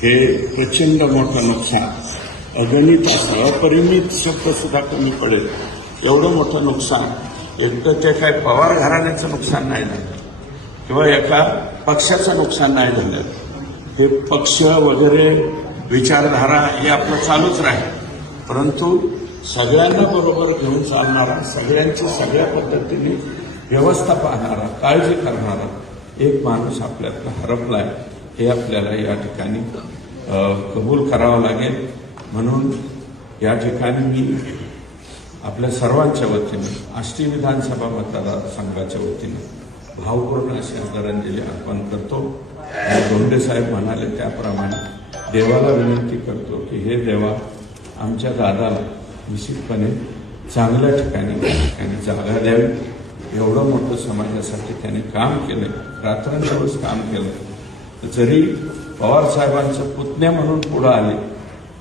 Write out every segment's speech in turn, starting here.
हे प्रचंड मोठं नुकसान, अगणित असं अपरिमित शब्द सुद्धा कमी पडेल एवढं मोठं नुकसान. एकतर ते काय पवार घराण्याचं नुकसान नाही झालं किंवा एका पक्षाचं नुकसान नाही झालं. हे पक्ष वगैरे विचारधारा हे आपलं चालूच राहील, परंतु सगळ्यांना बरोबर घेऊन चालणारा, सगळ्यांची सगळ्या पद्धतीने व्यवस्था पाहणारा, काळजी करणारा एक माणूस आपल्यातला हरपलाय हे आपल्याला या ठिकाणी कबूल करावं लागेल. म्हणून या ठिकाणी मी आपल्या सर्वांच्या वतीने, आष्टी विधानसभा मतदारसंघाच्या वतीने भावपूर्ण अशी आदरांजली अर्पण करतो. धोंडे साहेब म्हणाले त्याप्रमाणे देवाला विनंती करतो की हे देवा, आमच्या दादाला निश्चितपणे चांगल्या ठिकाणी जागा द्यावी. एवढं मोठं समाजासाठी त्यांनी काम केलं, रात्रंदिवस काम केलं. जरी पवार साहेबांचं पुतण्या म्हणून पुढं आले,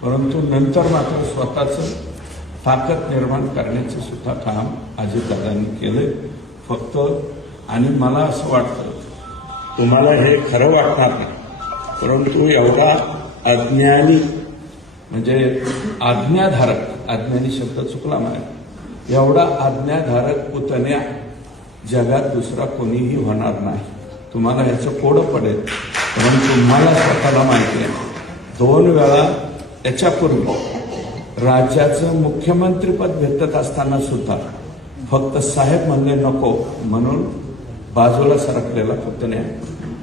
परंतु नंतर मात्र स्वतःचं ताकद निर्माण करण्याचं सुद्धा काम अजितदादांनी केलंय. फक्त आणि मला असं वाटतं, तुम्हाला हे खरं वाटणार नाही, परंतु एवढा अज्ञानी म्हणजे आज्ञाधारक, अज्ञानी शब्द चुकला माझा, एवढा आज्ञाधारक पुतण्या जगात दुसरा कोणीही होणार नाही. तुम्हाला ह्याचं कोडं पडेल, परंतु मला स्वतःला माहिती आहे 2 वेळा त्याच्यापूर्वी राज्याचं मुख्यमंत्रीपद भेटत असताना सुद्धा फक्त साहेब म्हणले नको म्हणून बाजूला सरकलेला पुतण्या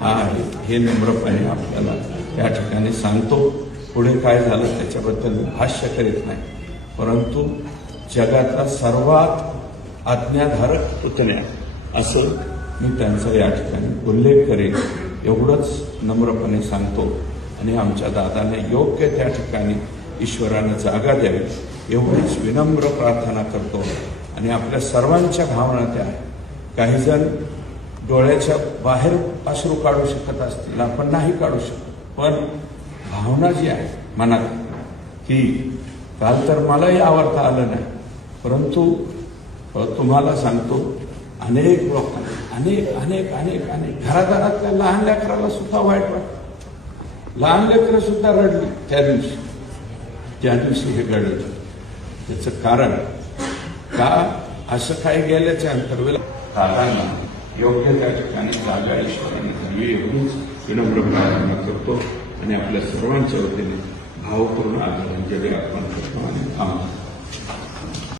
हा आहे. हे नम्रपणे आपल्याला या ठिकाणी सांगतो. पुढे काय झालं त्याच्याबद्दल मी भाष्य करीत नाही, परंतु जगातला सर्वात आज्ञाधारक पुतण्या असं मी त्यांचा या ठिकाणी उल्लेख करेन, एवढंच नम्रपणे सांगतो. आणि आमच्या दादाने योग्य त्या ठिकाणी ईश्वरानं जागा द्यावी एवढीच विनम्र प्रार्थना करतो. आणि आपल्या सर्वांच्या भावना त्या आहे. काही जण डोळ्याच्या बाहेर अश्रू काढू शकत असतील, आपण नाही काढू शकत, पण भावना जी आहे मनात की काल तर मलाही आवडता आलं नाही, परंतु तुम्हाला सांगतो अनेक लोकांना अनेक अनेक अनेक अनेक घरादारातल्या लहान लेकराला सुद्धा वाईट वाटतं. लहान लेकरं सुद्धा रडली त्या दिवशी हे घडलं. त्याचं कारण का असं काही गेल्याच्या अंतर्वेळेला दादांना योग्य त्या ठिकाणी जागा ईश्वराने द्यावी एवढीच विनम्र प्रार्थना करतो. आणि आपल्या सर्वांच्या वतीने भावपूर्ण आदरांजली अर्पण करतो आणि थांबतो.